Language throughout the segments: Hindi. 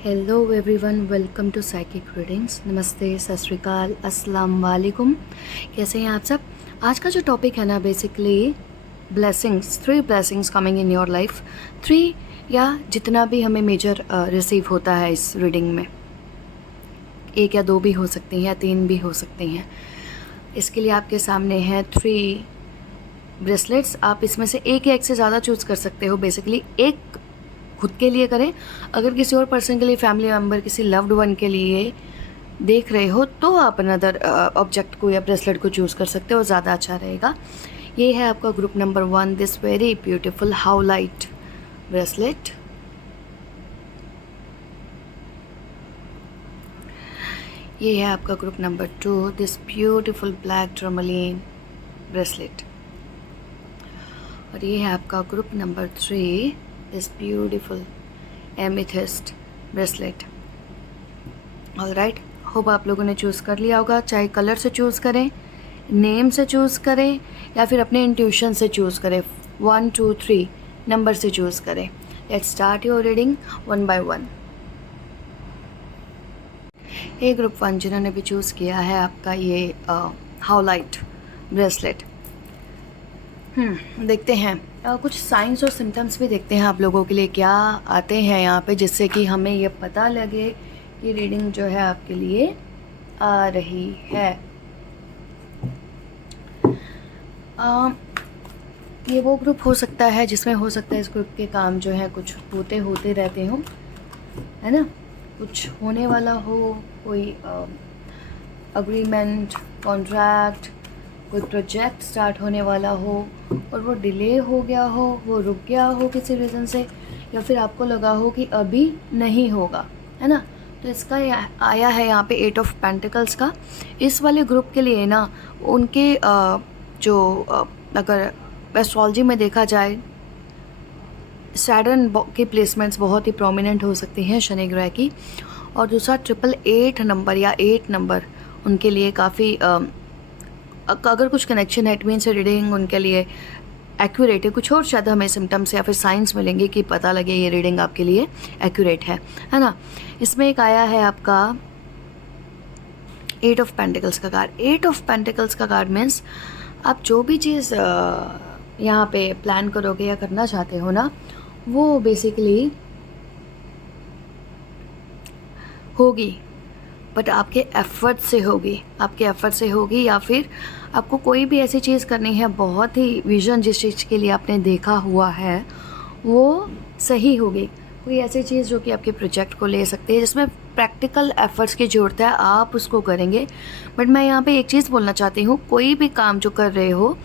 Hello everyone, welcome to psychic readings. नमस्ते, सत श्री अकाल, अस्सलाम वालेकुम। कैसे हैं आप सब? आज का जो टॉपिक है ना, basically blessings, 3 blessings coming in your life. 3 या जितना भी हमें मेजर रिसीव होता है इस रीडिंग में, 1 या 2 भी हो सकती हैं, 3 भी हो सकती हैं। इसके लिए आपके सामने हैं 3 ब्रेसलेट्स। आप इसमें से एक या एक से ज़्यादा चूज़ कर सकते हो। बेसिकली एक खुद के लिए करें, अगर किसी और पर्सन के लिए, फैमिली मेम्बर, किसी लव्ड वन के लिए देख रहे हो तो आप अनदर ऑब्जेक्ट को या ब्रेसलेट को चूज़ कर सकते हो, ज़्यादा अच्छा रहेगा। ये है आपका group number 1, this very beautiful howlite bracelet. ये है आपका group number 2, this beautiful black tourmaline bracelet. और ये है आपका group number 3, this beautiful amethyst bracelet. Alright, hope आप लोगों ने चूज़ कर लिया होगा। चाहे कलर से चूज़ करें, नेम से चूज़ करें, या फिर अपने इंट्यूशन से चूज़ करें, 1 2 3 नंबर से चूज़ करें। Let's start your reading 1 by 1। ये ग्रुप 1 जिन्होंने भी चूज़ किया है आपका ये हाउलाइट ब्रेसलेट, देखते हैं कुछ साइंस और सिम्टम्स भी देखते हैं आप लोगों के लिए क्या आते हैं यहाँ पे, जिससे कि हमें ये पता लगे कि रीडिंग जो है आपके लिए आ रही है। ये वो ग्रुप हो सकता है जिसमें हो सकता है इस ग्रुप के काम जो है कुछ होते रहते हों, है ना, कुछ होने वाला हो, कोई अग्रीमेंट, कॉन्ट्रैक्ट, कोई प्रोजेक्ट स्टार्ट होने वाला हो और वो डिले हो गया हो, वो रुक गया हो किसी रीज़न से, या फिर आपको लगा हो कि अभी नहीं होगा, है ना। तो इसका आया है यहाँ पे 8 ऑफ पेंटिकल्स का। इस वाले ग्रुप के लिए ना उनके अगर एस्ट्रोलॉजी में देखा जाए, सैटर्न की प्लेसमेंट्स बहुत ही प्रोमिनेंट हो सकती हैं, शनि ग्रह की। और दूसरा 888 नंबर या 8 नंबर उनके लिए काफ़ी अगर कुछ कनेक्शन है, इट मीन्स रीडिंग उनके लिए एक्यूरेट है। कुछ और शायद हमें सिम्टम्स या फिर साइंस मिलेंगे कि पता लगे ये रीडिंग आपके लिए एक्यूरेट है ना। इसमें एक आया है आपका 8 ऑफ पेंटिकल्स का कार्ड। 8 ऑफ पेंटिकल्स का कार्ड मीन्स आप जो भी चीज़ यहाँ पे प्लान करोगे या करना चाहते हो ना, वो बेसिकली होगी, बट आपके एफ़र्ट से होगी, आपके एफ़र्ट से होगी। या फिर आपको कोई भी ऐसी चीज़ करनी है, बहुत ही विज़न जिस चीज़ के लिए आपने देखा हुआ है वो सही होगी। कोई ऐसी चीज़ जो कि आपके प्रोजेक्ट को ले सकती है, जिसमें प्रैक्टिकल एफ़र्ट्स की ज़रूरत है, आप उसको करेंगे। बट मैं यहाँ पे एक चीज़ बोलना चाहती हूँ, कोई भी काम जो कर रहे हो,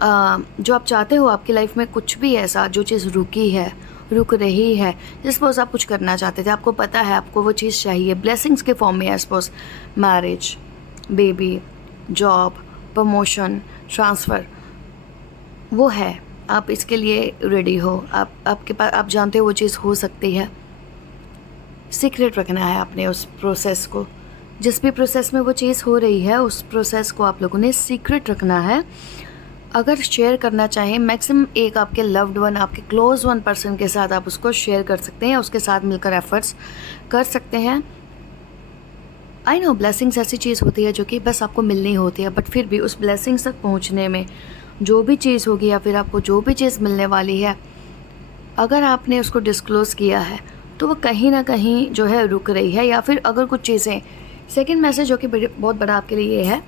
जो आप चाहते हो आपकी लाइफ में, कुछ भी ऐसा जो चीज़ रुक रही है, सपोज आप कुछ करना चाहते थे, आपको पता है आपको वो चीज़ चाहिए, ब्लेसिंग्स के फॉर्म में है, suppose marriage, baby, job, promotion, transfer, वो है, आप इसके लिए रेडी हो, आपके पास, आप जानते हो वो चीज़ हो सकती है। सीक्रेट रखना है आपने उस प्रोसेस को, जिस भी प्रोसेस में वो चीज़ हो रही है, उस प्रोसेस को आप लोगों ने सीक्रेट रखना है। अगर शेयर करना चाहें, मैक्सिमम एक आपके लव्ड वन, आपके क्लोज वन पर्सन के साथ आप उसको शेयर कर सकते हैं, उसके साथ मिलकर एफर्ट्स कर सकते हैं। आई नो ब्लेसिंग्स ऐसी चीज़ होती है जो कि बस आपको मिलनी होती है, बट फिर भी उस ब्लेसिंग्स तक पहुंचने में जो भी चीज़ होगी या फिर आपको जो भी चीज़ मिलने वाली है, अगर आपने उसको डिस्क्लोज़ किया है तो वो कहीं ना कहीं जो है रुक रही है। या फिर अगर कुछ चीज़ें, सेकेंड मैसेज जो कि बहुत बड़ा आपके लिए ये है,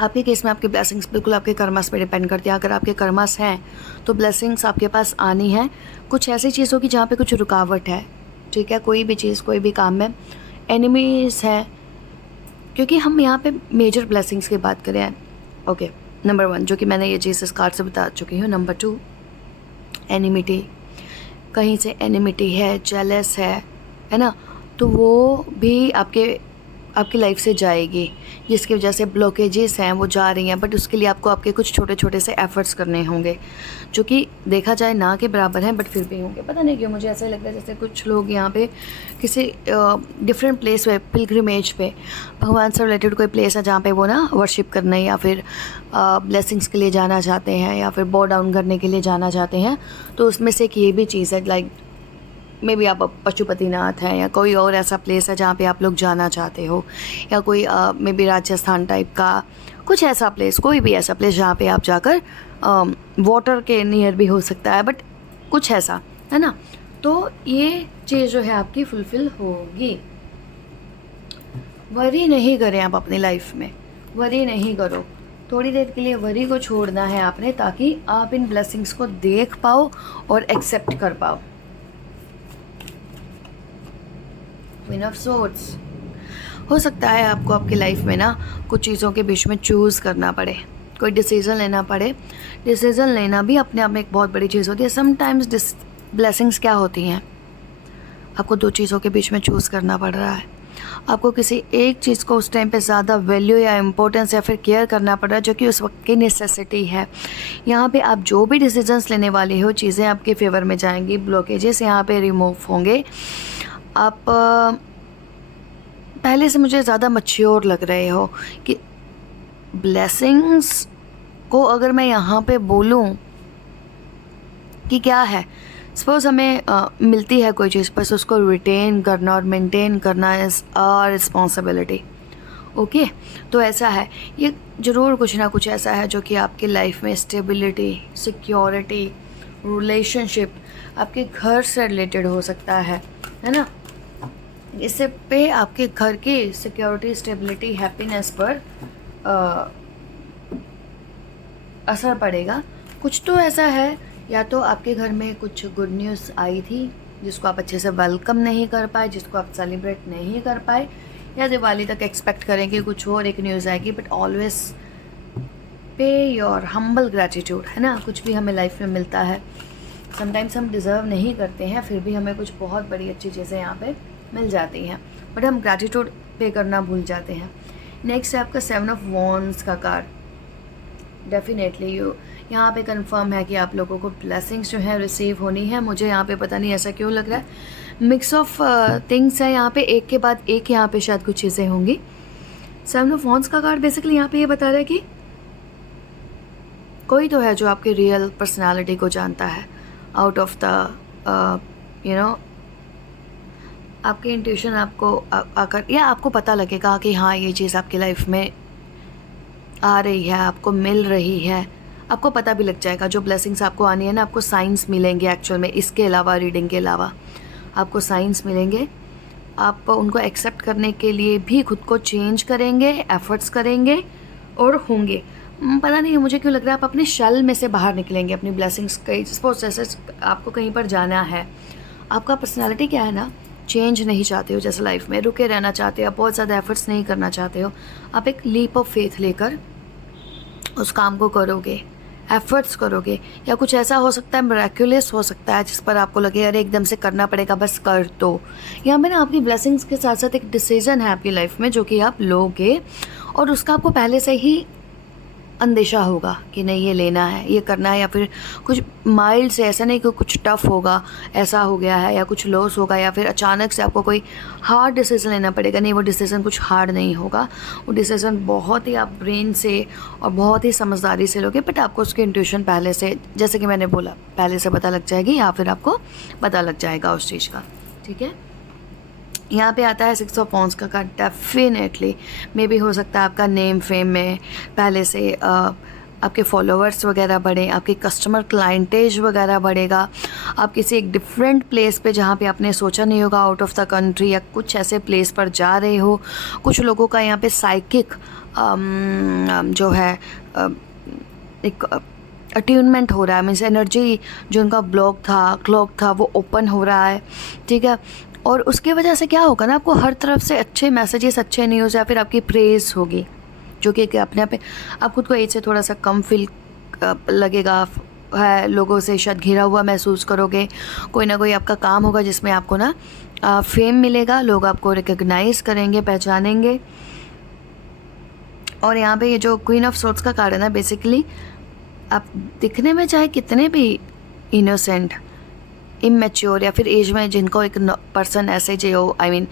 आपके केस में आपके ब्लेसिंग्स बिल्कुल आपके कर्मस पे डिपेंड करती है। अगर आपके कर्मस हैं तो ब्लेसिंग्स आपके पास आनी है। कुछ ऐसी चीज़ होगी जहाँ पे कुछ रुकावट है, ठीक है, कोई भी चीज़, कोई भी काम में एनिमीज़ हैं, क्योंकि हम यहाँ पे मेजर ब्लेसिंग्स की बात करें। ओके, नंबर 1 जो कि मैंने ये चीज़ इस कार्ड से बता चुकी हूँ। नंबर 2 एनिमिटी, कहीं से एनिमिटी है, जेलस है ना, तो वो भी आपकी लाइफ से जाएगी, जिसकी वजह से ब्लॉकेजेस हैं वो जा रही हैं। बट उसके लिए आपको आपके कुछ छोटे छोटे से एफर्ट्स करने होंगे, जो कि देखा जाए ना के बराबर हैं, बट फिर भी होंगे। पता नहीं क्यों मुझे ऐसा लग रहा है जैसे कुछ लोग यहाँ पे किसी डिफरेंट प्लेस पे, पिलग्रिमेज पे, भगवान से रिलेटेड कोई प्लेस है जहाँ पे वो ना वर्शिप करने या फिर ब्लेसिंग्स के लिए जाना चाहते हैं या फिर बो डाउन करने के लिए जाना चाहते हैं। तो उसमें से एक ये भी चीज़ है, लाइक मे बी आप पशुपतिनाथ हैं या कोई और ऐसा प्लेस है जहाँ पे आप लोग जाना चाहते हो, या कोई मे बी राजस्थान टाइप का कुछ ऐसा प्लेस, कोई भी ऐसा प्लेस जहाँ पे आप जाकर वाटर के नियर भी हो सकता है, बट कुछ ऐसा है ना। तो ये चीज़ जो है आपकी फुलफ़िल होगी। वरी नहीं करें आप अपनी लाइफ में, वरी नहीं करो। थोड़ी देर के लिए वरी को छोड़ना है आपने, ताकि आप इन ब्लेसिंग्स को देख पाओ और एक्सेप्ट कर पाओ। क्वीन ऑफ सोर्ड्स, हो सकता है आपको आपकी लाइफ में ना कुछ चीज़ों के बीच में चूज़ करना पड़े, कोई डिसीज़न लेना पड़े। डिसीज़न लेना भी अपने आप में एक बहुत बड़ी चीज़ होती है। समटाइम्स ब्लेसिंग्स क्या होती हैं, आपको दो चीज़ों के बीच में चूज़ करना पड़ रहा है, आपको किसी एक चीज़ को उस टाइम पे ज़्यादा वैल्यू या इम्पोर्टेंस या फिर केयर करना पड़ रहा है, जो कि उस वक्त की नेसेसिटी है। यहाँ पे आप जो भी डिसीजंस लेने वाले हो, चीज़ें आपके फेवर में जाएंगी, ब्लॉकेजेस यहाँ पे रिमूव होंगे। आप पहले से मुझे ज़्यादा मैच्योर लग रहे हो कि ब्लेसिंग्स को अगर मैं यहाँ पे बोलूँ कि क्या है, सपोज हमें मिलती है कोई चीज़, बस उसको रिटेन करना और मेंटेन करना इज़ आवर रिस्पॉन्सिबिलिटी। ओके, तो ऐसा है, ये ज़रूर कुछ ना कुछ ऐसा है जो कि आपकी लाइफ में स्टेबिलिटी, सिक्योरिटी, रिलेशनशिप, आपके घर से रिलेटेड हो सकता है ना। इससे पे आपके घर की सिक्योरिटी, स्टेबिलिटी, हैप्पीनेस पर असर पड़ेगा। कुछ तो ऐसा है, या तो आपके घर में कुछ गुड न्यूज़ आई थी जिसको आप अच्छे से वेलकम नहीं कर पाए, जिसको आप सेलिब्रेट नहीं कर पाए, या दिवाली तक एक्सपेक्ट करें कि कुछ और एक न्यूज़ आएगी। बट ऑलवेज पे योर हम्बल ग्रैटिट्यूड, है ना। कुछ भी हमें लाइफ में मिलता है, समटाइम्स हम डिज़र्व नहीं करते हैं, फिर भी हमें कुछ बहुत बड़ी अच्छी चीज़ें यहाँ पे मिल जाती हैं, बट हम ग्रैटिट्यूड पे करना भूल जाते हैं। नेक्स्ट है आपका 7 ऑफ वॉन्ड्स का कार्ड। डेफिनेटली यहाँ पे कंफर्म है कि आप लोगों को ब्लेसिंग्स जो है रिसीव होनी है। मुझे यहाँ पे पता नहीं ऐसा क्यों लग रहा है, मिक्स ऑफ थिंग्स है यहाँ पे, एक के बाद एक यहाँ पे शायद कुछ चीज़ें होंगी। 7 ऑफ वॉन्ड्स का कार्ड बेसिकली यहाँ पे ये बता रहा है कि कोई तो है जो आपकी रियल पर्सनालिटी को जानता है, आउट ऑफ द आपकी इंट्यूशन आपको आकर, या आपको पता लगेगा कि हाँ ये चीज़ आपकी लाइफ में आ रही है, आपको मिल रही है, आपको पता भी लग जाएगा। जो ब्लेसिंग्स आपको आनी है ना, आपको साइंस मिलेंगे एक्चुअल में, इसके अलावा, रीडिंग के अलावा आपको साइंस मिलेंगे। आप उनको एक्सेप्ट करने के लिए भी खुद को चेंज करेंगे, एफर्ट्स करेंगे और होंगे। पता नहीं मुझे क्यों लग रहा है आप अपने शेल में से बाहर निकलेंगे अपनी ब्लेसिंग्स के। सपोज जैसे आपको कहीं पर जाना है, आपका पर्सनालिटी क्या है ना, चेंज नहीं चाहते हो, जैसे लाइफ में रुके रहना चाहते हो, आप बहुत ज़्यादा एफर्ट्स नहीं करना चाहते हो, आप एक लीप ऑफ फेथ लेकर उस काम को करोगे, एफर्ट्स करोगे। या कुछ ऐसा हो सकता है, मिरेक्युलस हो सकता है, जिस पर आपको लगे अरे एकदम से करना पड़ेगा, बस कर दो। यहाँ पे ना आपकी ब्लेसिंग्स के साथ साथ एक डिसीजन है आपकी लाइफ में जो कि आप लोगे, और उसका आपको पहले से ही अंदेशा होगा कि नहीं ये लेना है, ये करना है। या फिर कुछ माइल्ड से, ऐसा नहीं कि कुछ टफ होगा, ऐसा हो गया है, या कुछ लॉस होगा, या फिर अचानक से आपको कोई हार्ड डिसीज़न लेना पड़ेगा। नहीं, वो डिसीज़न कुछ हार्ड नहीं होगा, वो डिसीज़न बहुत ही आप ब्रेन से और बहुत ही समझदारी से लोगे। बट आपको उसकी इंट्यूशन पहले से, जैसे कि मैंने बोला, पहले से पता लग जाएगी, या फिर आपको पता लग जाएगा उस चीज़ का। ठीक है, यहाँ पे आता है 6 ऑफ वॉन्ड्स का कार्ड। डेफिनेटली मे भी हो सकता है आपका नेम फेम में पहले से आपके फॉलोअर्स वगैरह बढ़े, आपके कस्टमर क्लाइंटेज वगैरह बढ़ेगा, आप किसी एक डिफरेंट प्लेस पे जहाँ पे आपने सोचा नहीं होगा, आउट ऑफ द कंट्री या कुछ ऐसे प्लेस पर जा रहे हो। कुछ लोगों का यहाँ पे साइकिक जो है एक अट्यूनमेंट हो रहा है, मीन्स एनर्जी जो उनका क्लॉक था वो ओपन हो रहा है। ठीक है, और उसकी वजह से क्या होगा ना, आपको हर तरफ से अच्छे मैसेजेस, अच्छे न्यूज़, या फिर आपकी प्रेज़ होगी, जो कि अपने आप खुद को एज से थोड़ा सा कम फील लगेगा है, लोगों से शायद घिरा हुआ महसूस करोगे। कोई ना कोई आपका काम होगा जिसमें आपको ना फेम मिलेगा, लोग आपको रिकग्नाइज़ करेंगे, पहचानेंगे। और यहाँ पे ये जो क्वीन ऑफ सोर्ड्स का कार्ड है ना, बेसिकली आप दिखने में चाहे कितने भी इनोसेंट, इमेच्योर, या फिर एज में जिनको एक पर्सन ऐसे जो आई मीन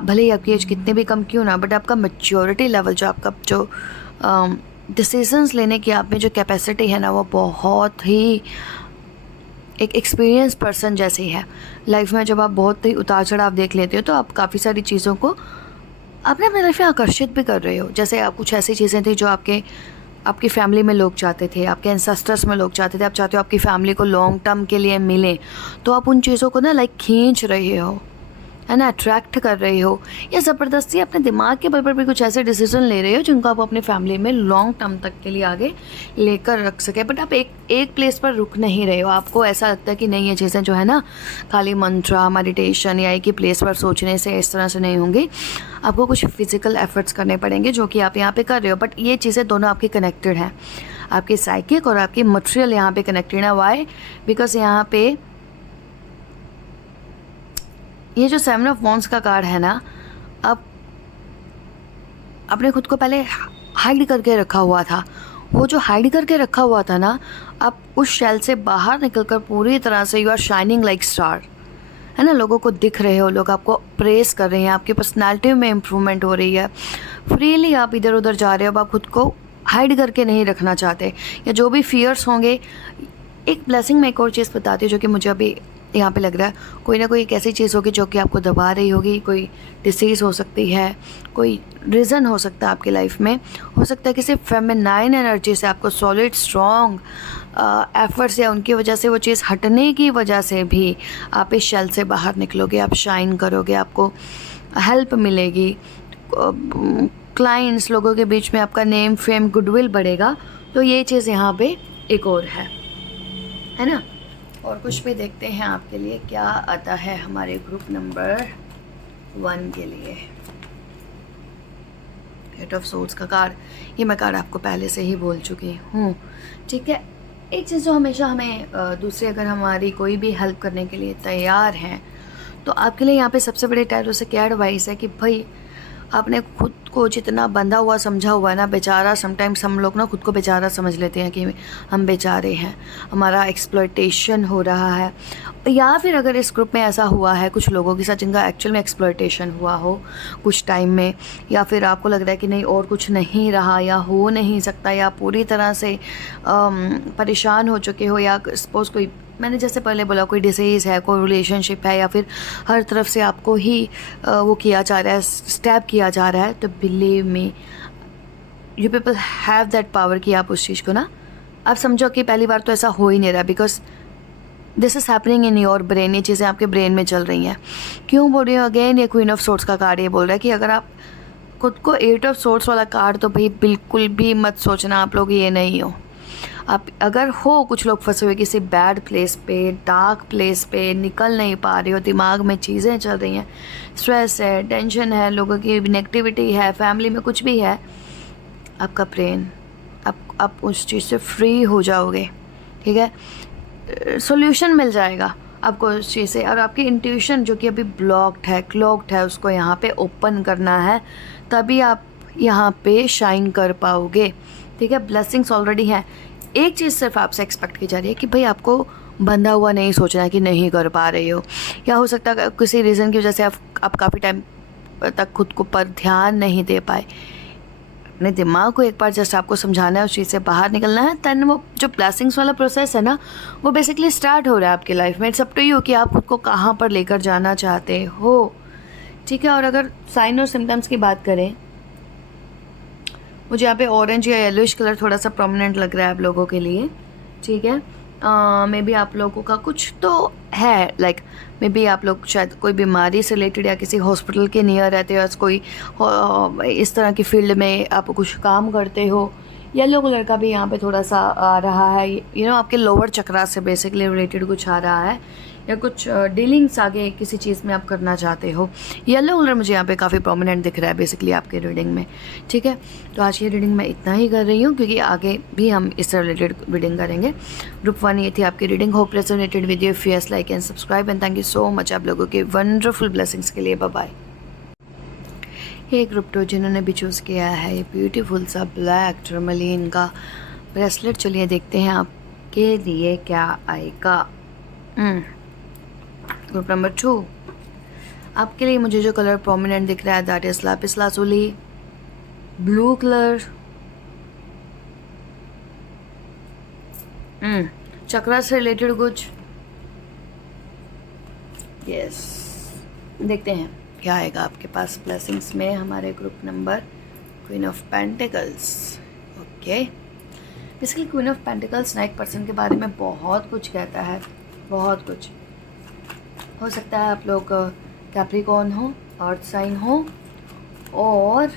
भले ही आपकी एज कितने भी कम क्यों ना, बट आपका मैच्योरिटी लेवल, जो आपका जो डिसीजंस लेने की आप में जो कैपेसिटी है ना, वो बहुत ही एक एक्सपीरियंस पर्सन जैसे ही है। लाइफ में जब आप बहुत ही उतार चढ़ाव देख लेते हो तो आप काफ़ी सारी चीज़ों को आपने अपनी लाइफ में आकर्षित भी कर रहे हो। जैसे आप कुछ ऐसी चीज़ें थी जो आपकी फैमिली में लोग चाहते थे, आपके एंसेस्टर्स में लोग चाहते थे, आप चाहते हो आपकी फैमिली को लॉन्ग टर्म के लिए मिले, तो आप उन चीज़ों को ना लाइक खींच रहे हो, है ना, अट्रैक्ट कर रहे हो, या ज़बरदस्ती अपने दिमाग के बल पर भी कुछ ऐसे डिसीजन ले रहे हो जिनको आप अपनी फैमिली में लॉन्ग टर्म तक के लिए आगे लेकर रख सके। बट आप एक प्लेस पर रुक नहीं रहे हो। आपको ऐसा लगता है कि नहीं, ये चीज़ें जो है ना खाली मंत्रा मेडिटेशन या एक ही प्लेस पर सोचने से इस तरह से नहीं होंगी। आपको कुछ फिजिकल एफर्ट्स करने पड़ेंगे जो कि आप यहाँ पे कर रहे हो। बट ये चीज़ें दोनों आपकी कनेक्टेड हैं, आपकी साइकिक और आपकी मटेरियल यहाँ पे कनेक्टेड है। वाई? बिकॉज यहाँ पे ये जो 7 ऑफ वॉन्ड्स का कार्ड है ना, अब आपने खुद को पहले हाइड करके रखा हुआ था। वो जो हाइड करके रखा हुआ था ना, अब उस शेल से बाहर निकलकर पूरी तरह से you are shining like star, है ना। लोगों को दिख रहे हो, लोग आपको प्रेस कर रहे हैं, आपकी पर्सनालिटी में इम्प्रूवमेंट हो रही है, फ्रीली आप इधर उधर जा रहे हो। अब आप खुद को हाइड करके नहीं रखना चाहते, या जो भी फियर्स होंगे। एक ब्लेसिंग में एक और चीज़ बताती हूँ जो कि मुझे अभी यहाँ पे लग रहा है, कोई ना कोई एक ऐसी चीज़ होगी जो कि आपको दबा रही होगी। कोई डिसीज़ हो सकती है, कोई रीज़न हो सकता है आपकी लाइफ में, हो सकता है किसी फेमिनाइन एनर्जी से आपको सॉलिड स्ट्रॉन्ग एफर्ट्स या उनकी वजह से वो चीज़ हटने की वजह से भी आप इस शेल से बाहर निकलोगे, आप शाइन करोगे, आपको हेल्प मिलेगी, क्लाइंट्स लोगों के बीच में आपका नेम फेम गुडविल बढ़ेगा। तो ये चीज़ यहाँ पे एक और है ना। और कुछ भी देखते हैं आपके लिए क्या आता है हमारे ग्रुप नंबर 1 के लिए। एट ऑफ सोर्ड्स का कार्ड, ये मैं कार्ड आपको पहले से ही बोल चुकी हूँ, ठीक है। एक चीज़ जो हमेशा हमें दूसरे अगर हमारी कोई भी हेल्प करने के लिए तैयार हैं, तो आपके लिए यहाँ पे सबसे बड़े टैरो से क्या एडवाइस है कि भाई आपने खुद को जितना बंधा हुआ समझा हुआ है ना, बेचारा, समटाइम्स हम लोग ना खुद को बेचारा समझ लेते हैं कि हम बेचारे हैं, हमारा एक्सप्लॉयटेशन हो रहा है। या फिर अगर इस ग्रुप में ऐसा हुआ है कुछ लोगों के साथ जिनका एक्चुअल में एक्सप्लॉयटेशन हुआ हो कुछ टाइम में, या फिर आपको लग रहा है कि नहीं और कुछ नहीं रहा या हो नहीं सकता, या पूरी तरह से परेशान हो चुके हो, या सपोज़ कोई, मैंने जैसे पहले बोला, कोई डिसीज़ है, कोई रिलेशनशिप है, या फिर हर तरफ से आपको ही वो किया जा रहा है, स्टैब किया जा रहा है, तो believe me you people have that power कि आप उस चीज़ को ना, आप समझो कि पहली बार तो ऐसा हो ही नहीं रहा, because this is happening in your brain. ये चीज़ें आपके ब्रेन में चल रही हैं। क्यों बोल रही हूँ अगेन, ये क्वीन ऑफ सोर्ड्स का कार्ड ये बोल रहा है कि अगर आप खुद को 8 ऑफ सोर्ड्स वाला कार्ड, तो भाई बिल्कुल भी मत सोचना आप लोग ये नहीं हो। आप अगर हो कुछ लोग फंसे हुए किसी बैड प्लेस पे, डार्क प्लेस पे, निकल नहीं पा रहे हो, दिमाग में चीज़ें चल रही हैं, स्ट्रेस है, टेंशन है, लोगों की नेगेटिविटी है, फैमिली में कुछ भी है, आपका ब्रेन, आप उस चीज़ से फ्री हो जाओगे, ठीक है। सॉल्यूशन मिल जाएगा आपको उस चीज़ से। और आपकी इंट्यूशन जो कि अभी ब्लॉक्ड है, क्लॉग्ड है, उसको यहाँ पे ओपन करना है, तभी आप यहाँ पे शाइन कर पाओगे, ठीक है। ब्लेसिंग्स ऑलरेडी हैं। एक चीज़ सिर्फ आपसे एक्सपेक्ट की जा रही है कि भाई आपको बंधा हुआ नहीं सोचना है कि नहीं कर पा रहे हो, या हो सकता है किसी रीज़न की वजह से आप काफ़ी टाइम तक खुद को पर ध्यान नहीं दे पाए। अपने दिमाग को एक बार जस्ट आपको समझाना है, उस चीज़ से बाहर निकलना है, तन वो जो ब्लेसिंग्स वाला प्रोसेस है ना, वो बेसिकली स्टार्ट हो रहा है आपकी लाइफ में। इट्स अप टू यू कि आप खुद को कहाँ पर लेकर जाना चाहते हो, ठीक है। और अगर साइन और सिम्टम्स की बात करें, मुझे यहाँ पे ऑरेंज या येलोइश कलर थोड़ा सा प्रोमिनेंट लग रहा है आप लोगों के लिए, ठीक है। मे बी आप लोगों का कुछ तो है, लाइक मे बी आप लोग शायद कोई बीमारी से रिलेटेड या किसी हॉस्पिटल के नियर रहते हो, या कोई इस तरह की फील्ड में आप कुछ काम करते हो। येलो कलर का भी यहाँ पे थोड़ा सा आ रहा है, यू नो आपके लोअर चक्रा से बेसिकली रिलेटेड कुछ आ रहा है, या कुछ डीलिंग्स आगे किसी चीज़ में आप करना चाहते हो। येलो कलर मुझे यहाँ पे काफ़ी प्रोमिनेंट दिख रहा है बेसिकली आपके रीडिंग में, ठीक है। तो आज की रीडिंग मैं इतना ही कर रही हूँ, क्योंकि आगे भी हम इससे रिलेटेड रीडिंग करेंगे। ग्रुप 1 ये थी आपकी reading. Hope resonated with you, if yes like and subscribe, and thank you so much आप लोगों के वंडरफुल ब्लेसिंग्स के लिए। Bye bye. ये ग्रुप 2 जिन्होंने भी चूज़ किया है ये ब्यूटीफुल सा ब्लैक टर्मलीन का ब्रेसलेट, चलिए देखते हैं आपके लिए क्या आएगा। ग्रुप नंबर 2, आपके लिए मुझे जो कलर प्रोमिनेंट दिख रहा है that is lapis lazuli, blue colour, chakra से रिलेटेड कुछ, यस, देखते हैं क्या आएगा आपके पास ब्लेसिंग्स में हमारे group number queen of pentacles. Okay, basically queen of pentacles ना एक पर्सन के बारे में बहुत कुछ कहता है, बहुत कुछ। हो सकता है आप लोग कैप्रिकॉर्न हो, अर्थ साइन हो, और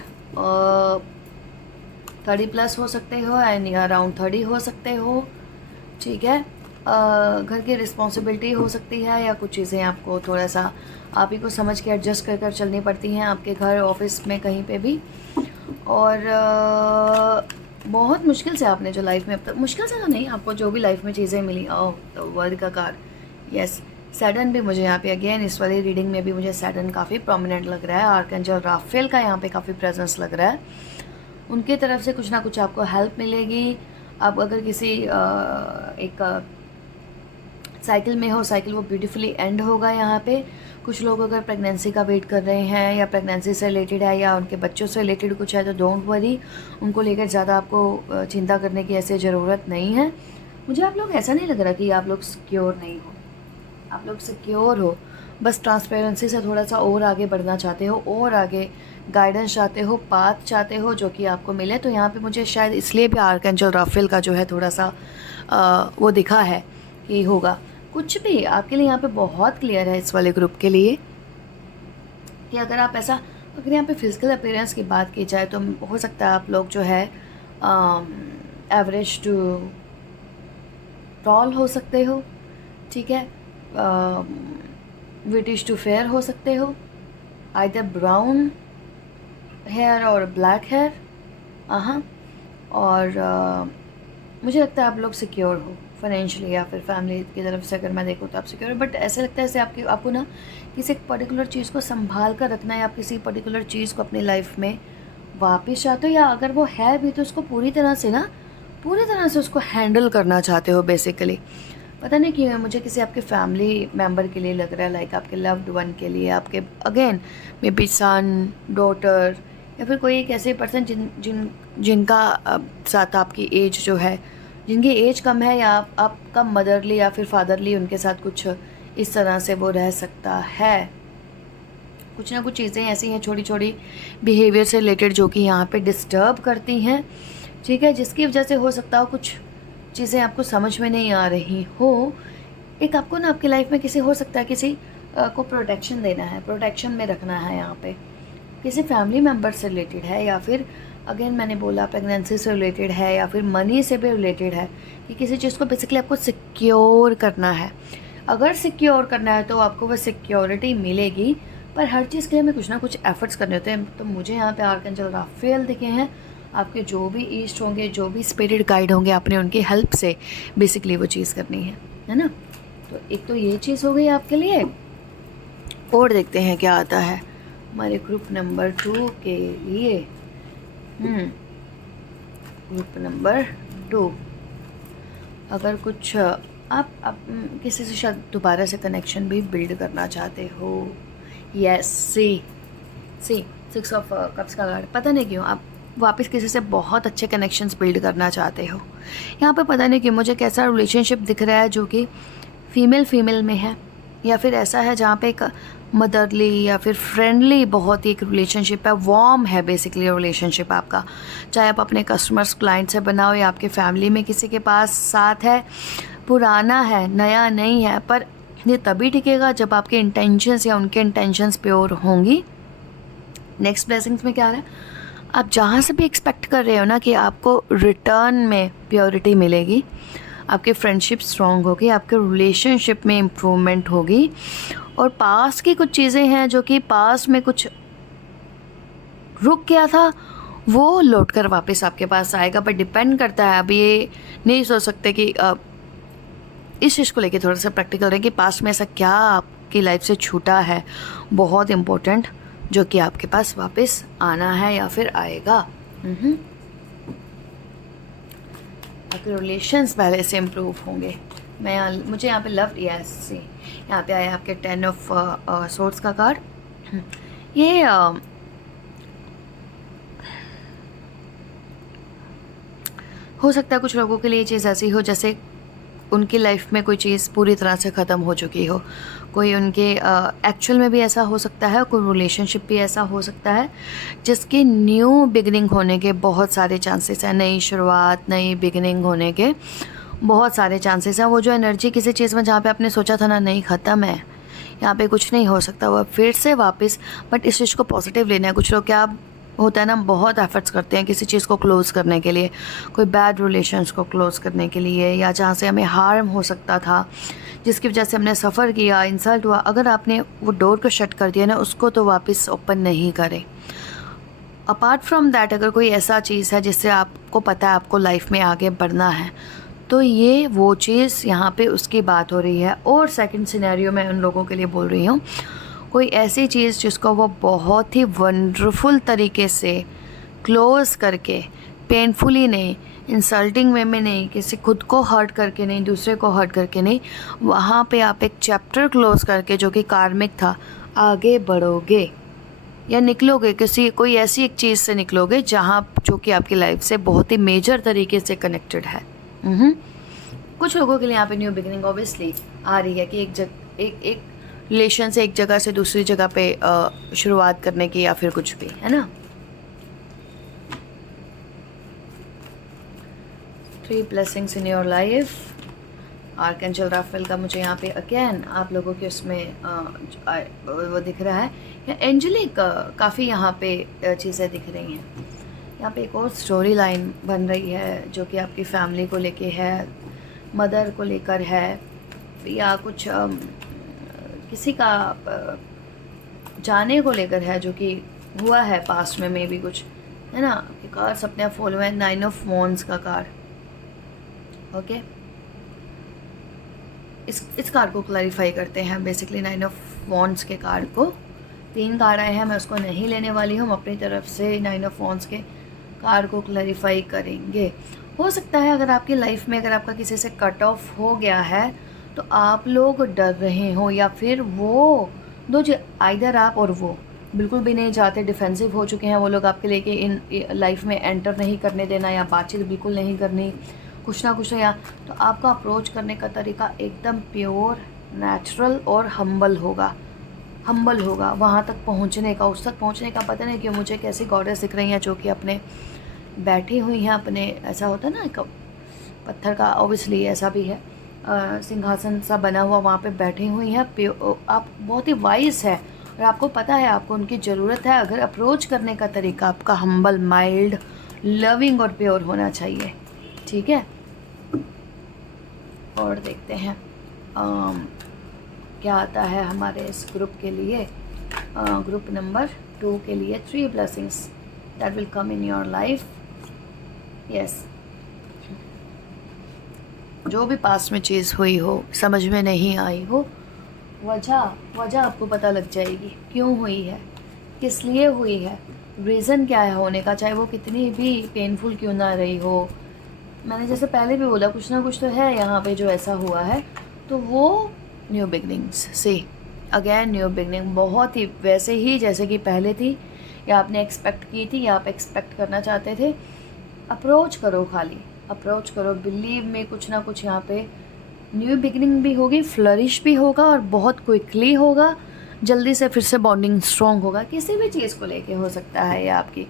30+ हो सकते हो एंड या अराउंड 30 हो सकते हो, ठीक है। घर की रिस्पॉन्सिबिलिटी हो सकती है या कुछ चीज़ें आपको थोड़ा सा आप ही को समझ के एडजस्ट कर चलनी पड़ती हैं आपके घर, ऑफिस में, कहीं पे भी। और बहुत मुश्किल से आपने जो लाइफ में अब तक, मुश्किल से तो नहीं, आपको जो भी लाइफ में चीज़ें मिली, तो वर्ल्ड का कार्ड, यस, सैटर्न भी मुझे यहाँ पे अगेन इस वाली रीडिंग में भी मुझे सैटर्न काफ़ी प्रोमिनेंट लग रहा है। आर्कएंजल राफेल का यहाँ पे काफ़ी प्रेजेंस लग रहा है। उनकी तरफ से कुछ ना कुछ आपको हेल्प मिलेगी। आप अगर किसी एक साइकिल में हो, साइकिल वो ब्यूटीफुली एंड होगा यहाँ पे। कुछ लोग अगर प्रेगनेंसी का वेट कर रहे हैं या प्रेगनेंसी से रिलेटेड है या उनके बच्चों से रिलेटेड कुछ है, तो डोंट वरी, उनको लेकर ज़्यादा आपको चिंता करने की ऐसे ज़रूरत नहीं है। मुझे आप लोग ऐसा नहीं लग रहा कि आप लोग सिक्योर नहीं हो, आप लोग सिक्योर हो, बस ट्रांसपेरेंसी से थोड़ा सा और आगे बढ़ना चाहते हो, और आगे गाइडेंस चाहते हो, पाथ चाहते हो जो कि आपको मिले। तो यहाँ पे मुझे शायद इसलिए भी आर्कएंजल राफेल का जो है थोड़ा सा वो दिखा है कि होगा कुछ भी आपके लिए। यहाँ पे बहुत क्लियर है इस वाले ग्रुप के लिए कि अगर आप ऐसा, अगर यहाँ पे फिजिकल अपीयरेंस की बात की जाए तो हो सकता है आप लोग जो है एवरेज टू टॉल हो सकते हो, ठीक है, ब्रिटिश टू फेयर हो सकते हो, आइदर ब्राउन हेयर और ब्लैक हेयर, और मुझे लगता है आप लोग सिक्योर हो फाइनेंशियली या फिर फैमिली की तरफ से अगर मैं देखूँ तो आप सिक्योर हो। बट ऐसा लगता है जैसे आपको ना किसी एक पर्टिकुलर चीज़ को संभाल कर रखना है, या आप किसी पर्टिकुलर चीज़ को अपनी लाइफ में वापस चाहते हो, या अगर वो है भी तो उसको पूरी तरह से उसको हैंडल करना चाहते हो बेसिकली। पता नहीं क्यों मुझे किसी आपके फैमिली मेम्बर के लिए लग रहा है, लाइक आपके लव्ड वन के लिए, आपके again may be son, daughter, या फिर कोई एक ऐसे पर्सन जिनका साथ आपकी एज जो है, जिनकी एज कम है, या आपका मदरली या फिर फादरली उनके साथ कुछ इस तरह से वो रह सकता है। कुछ ना कुछ चीज़ें ऐसी हैं छोटी छोटी बिहेवियर से रिलेटेड जो कि यहाँ पे डिस्टर्ब करती हैं, ठीक है, जिसकी वजह से हो सकता हो कुछ चीज़ें आपको समझ में नहीं आ रही हो। एक आपको ना आपकी लाइफ में किसी हो सकता है किसी को प्रोटेक्शन देना है, प्रोटेक्शन में रखना है, यहाँ पे किसी फैमिली मेम्बर से रिलेटेड है, या फिर अगेन मैंने बोला प्रेगनेंसी से रिलेटेड है, या फिर मनी से भी रिलेटेड है, कि किसी चीज़ को बेसिकली आपको सिक्योर करना है। अगर सिक्योर करना है तो आपको वह सिक्योरिटी मिलेगी, पर हर चीज़ के लिए हमें कुछ ना कुछ एफर्ट्स करने होते हैं। तो मुझे यहाँ पे आर्कएंजल राफेल दिखे हैं, आपके जो भी ईस्ट होंगे, जो भी स्पिरिट गाइड होंगे, आपने उनकी हेल्प से बेसिकली वो चीज़ करनी है ना। तो एक तो ये चीज़ हो गई आपके लिए, और देखते हैं क्या आता है हमारे ग्रुप नंबर 2 के लिए। ग्रुप नंबर 2, अगर कुछ आप किसी से शायद दोबारा से कनेक्शन भी बिल्ड करना चाहते हो, यस, सी 6 ऑफ कप्स का कार्ड, पता नहीं क्यों आप वापस किसी से बहुत अच्छे कनेक्शंस बिल्ड करना चाहते हो। यहाँ पे पता नहीं क्यों मुझे कैसा रिलेशनशिप दिख रहा है जो कि फीमेल में है, या फिर ऐसा है जहाँ पे एक मदरली या फिर फ्रेंडली बहुत ही एक रिलेशनशिप है, वार्म है बेसिकली रिलेशनशिप आपका, चाहे आप अपने कस्टमर्स क्लाइंट से बनाओ या आपके फैमिली में किसी के पास साथ है, पुराना है, नया नहीं है, पर ये तभी टिकेगा जब आपके इंटेंशंस या उनके इंटेंशंस प्योर होंगी। नेक्स्ट ब्लेसिंग्स में क्या आ रहा है, आप जहाँ से भी एक्सपेक्ट कर रहे हो ना कि आपको रिटर्न में प्योरिटी मिलेगी, आपकी फ्रेंडशिप स्ट्रॉन्ग होगी, आपके रिलेशनशिप में इम्प्रूवमेंट होगी, और पास की कुछ चीज़ें हैं जो कि पास में कुछ रुक गया था वो लौट कर वापस आपके पास आएगा। पर डिपेंड करता है, अब ये नहीं सोच सकते कि इस चीज़ को लेके थोड़ा सा प्रैक्टिकल रहे कि पास में ऐसा क्या आपकी लाइफ से छूटा है बहुत इम्पोर्टेंट जो कि आपके पास वापस आना है या फिर आएगा। आपके रिलेशंस पहले से इम्प्रूव होंगे। मुझे यहाँ पे लव, यस, सी यहाँ पे आया आपके 10 ऑफ सोर्ड्स का कार्ड। ये हो सकता है कुछ लोगों के लिए ये चीज़ ऐसी हो जैसे उनकी लाइफ में कोई चीज़ पूरी तरह से ख़त्म हो चुकी हो, कोई उनके एक्चुअल में भी ऐसा हो सकता है, कोई रिलेशनशिप भी ऐसा हो सकता है जिसके न्यू बिगिनिंग होने के बहुत सारे चांसेस हैं, नई शुरुआत, नई बिगिनिंग होने के बहुत सारे चांसेस हैं। वो जो एनर्जी किसी चीज़ में जहाँ पे आपने सोचा था ना नहीं ख़त्म है, यहाँ पे कुछ नहीं हो सकता, वो फिर से वापस, बट इस चीज़ को पॉजिटिव लेना है। कुछ लोग क्या होता है ना, बहुत एफर्ट्स करते हैं किसी चीज़ को क्लोज़ करने के लिए, कोई बैड रिलेशंस को क्लोज़ करने के लिए, या जहाँ से हमें हार्म हो सकता था, जिसकी वजह से हमने सफ़र किया, इंसल्ट हुआ, अगर आपने वो डोर को शट कर दिया ना, उसको तो वापस ओपन नहीं करें। अपार्ट फ्रॉम दैट, अगर कोई ऐसा चीज़ है जिससे आपको पता है आपको लाइफ में आगे बढ़ना है, तो ये वो चीज़ यहाँ पे उसकी बात हो रही है। और सेकंड सिनेरियो में उन लोगों के लिए बोल रही हूँ, कोई ऐसी चीज़ जिसको वो बहुत ही वंडरफुल तरीके से क्लोज़ करके, पेनफुली नहीं, इंसल्टिंग वे में नहीं, किसी खुद को हर्ट करके नहीं, दूसरे को हर्ट करके नहीं, वहाँ पे आप एक चैप्टर क्लोज़ करके जो कि कार्मिक था, आगे बढ़ोगे या निकलोगे, कोई ऐसी एक चीज़ से निकलोगे जहाँ जो कि आपकी लाइफ से बहुत ही मेजर तरीके से कनेक्टेड है। कुछ लोगों के लिए यहाँ पे न्यू बिगिनिंग ऑब्वियसली आ रही है कि एक रिलेशन से एक जगह से दूसरी जगह पे शुरुआत करने की, या फिर कुछ भी, है ना। 3 blessings in your life. Archangel Raphael का मुझे यहाँ पे अगेन आप लोगों के उसमें वो दिख रहा है, या एंजेलिक काफ़ी यहाँ पे चीज़ें दिख रही हैं। यहाँ पे एक और स्टोरी लाइन बन रही है जो कि आपकी फैमिली को लेके है, मदर को लेकर है, या कुछ किसी का जाने को लेकर है जो कि हुआ है पास्ट में, मे भी कुछ, है ना। कार्ड्स अपने आप फॉलो है, 9 ऑफ वॉन्ड्स का कार्ड। ओके, इस कार्ड को क्लैरिफाई करते हैं बेसिकली। 9 ऑफ वॉन्ड्स के कार्ड को 3 कार्ड आए हैं, मैं उसको नहीं लेने वाली हूँ, अपनी तरफ से 9 ऑफ वॉन्ड्स के कार्ड को क्लैरिफाई करेंगे। हो सकता है अगर आपकी लाइफ में अगर आपका किसी से कट ऑफ हो गया है तो आप लोग डर रहे हो, या फिर वो दो आइदर आप और वो बिल्कुल भी नहीं चाहते, डिफेंसिव हो चुके हैं वो लोग आपके लेके, इन लाइफ में एंटर नहीं करने देना, या बातचीत बिल्कुल नहीं करनी, कुछ ना कुछ, या तो आपका अप्रोच करने का तरीका एकदम प्योर, नेचुरल और हम्बल होगा वहाँ तक पहुँचने का, उस तक पहुँचने का। पता नहीं क्यों मुझे कैसी गॉडेस दिख रही हैं जो कि अपने बैठी हुई हैं अपने, ऐसा होता है ना एक पत्थर का, ऑब्वियसली ऐसा भी है, सिंहासन सा बना हुआ, वहाँ पे बैठी हुई हैं। आप बहुत ही वाइज है और आपको पता है आपको उनकी ज़रूरत है। अगर अप्रोच करने का तरीका आपका हम्बल, माइल्ड, लविंग और प्योर होना चाहिए, ठीक है। और देखते हैं क्या आता है हमारे इस ग्रुप के लिए, ग्रुप नंबर 2 के लिए। 3 blessings that will come in your life. Yes, जो भी पास्ट में चीज़ हुई हो, समझ में नहीं आई हो, वजह आपको पता लग जाएगी, क्यों हुई है, किस लिए हुई है, रीज़न क्या है होने का, चाहे वो कितनी भी पेनफुल क्यों ना रही हो। मैंने जैसे पहले भी बोला, कुछ ना कुछ तो है यहाँ पे जो ऐसा हुआ है, तो वो न्यू बिगनिंग्स से अगेन न्यू बिगनिंग, बहुत ही वैसे ही जैसे कि पहले थी, या आपने एक्सपेक्ट की थी, या आप एक्सपेक्ट करना चाहते थे। अप्रोच करो, खाली अप्रोच करो, बिलीव में कुछ ना कुछ यहाँ पे न्यू बिगनिंग भी होगी, फ्लरिश भी होगा, और बहुत क्विकली होगा, जल्दी से फिर से बॉन्डिंग स्ट्रॉन्ग होगा। किसी भी चीज़ को लेके हो सकता है ये आपकी,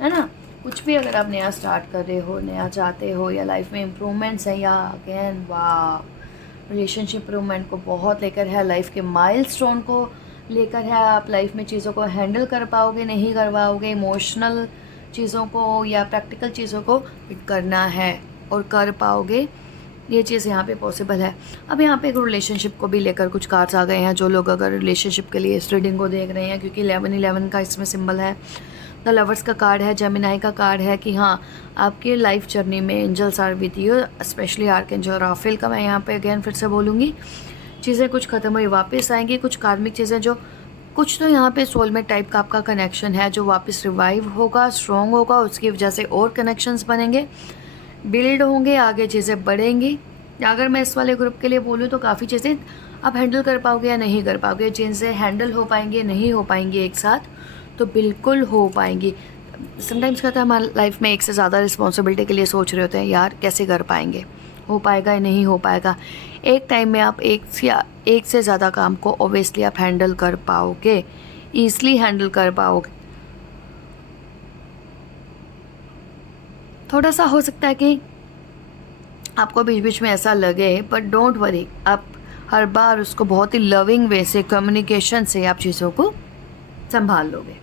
है ना, कुछ भी अगर आप नया स्टार्ट कर रहे हो, नया चाहते हो, या लाइफ में इम्प्रूवमेंट्स हैं, या अगेन वाह रिलेशनशिप इम्प्रूवमेंट को बहुत लेकर है, लाइफ के माइलस्टोन को लेकर है, आप लाइफ में चीज़ों को हैंडल कर पाओगे, नहीं कर पाओगे, इमोशनल चीज़ों को या प्रैक्टिकल चीज़ों को करना है और कर पाओगे, ये चीज़ यहाँ पे पॉसिबल है। अब यहाँ पे एक रिलेशनशिप को भी लेकर कुछ कार्ड्स आ गए हैं, जो लोग अगर रिलेशनशिप के लिए इस रीडिंग को देख रहे हैं, क्योंकि 11 का इसमें सिंबल है, द लवर्स का कार्ड है, जेमिनाई का कार्ड है, कि हाँ आपके लाइफ जर्नी में angels are with you, specially archangel Raphael का मैं यहाँ पे अगेन फिर से बोलूँगी। चीज़ें कुछ ख़त्म हुई वापस आएंगी, कुछ कार्मिक चीज़ें, जो कुछ तो यहाँ पे सोलमेट टाइप का आपका कनेक्शन है जो वापस रिवाइव होगा, स्ट्रॉन्ग होगा, उसकी वजह से और कनेक्शंस बनेंगे, बिल्ड होंगे, आगे चीज़ें बढ़ेंगी। अगर मैं इस वाले ग्रुप के लिए बोलूँ तो काफ़ी चीज़ें आप हैंडल कर पाओगे या नहीं कर पाओगे, जिनसे हैंडल हो पाएंगे, नहीं हो पाएंगे एक साथ, तो बिल्कुल हो पाएंगी। समटाइम्स कहता है हमारी लाइफ में एक से ज़्यादा रिस्पॉन्सिबिलिटी के लिए सोच रहे होते हैं, यार कैसे कर पाएंगे, हो पाएगा या नहीं हो पाएगा। एक टाइम में आप एक से ज़्यादा काम को ऑब्वियसली आप हैंडल कर पाओगे, ईज़िली हैंडल कर पाओगे। थोड़ा सा हो सकता है कि आपको बीच बीच में ऐसा लगे, बट डोंट वरी, आप हर बार उसको बहुत ही लविंग वे से, कम्युनिकेशन से आप चीज़ों को संभाल लोगे।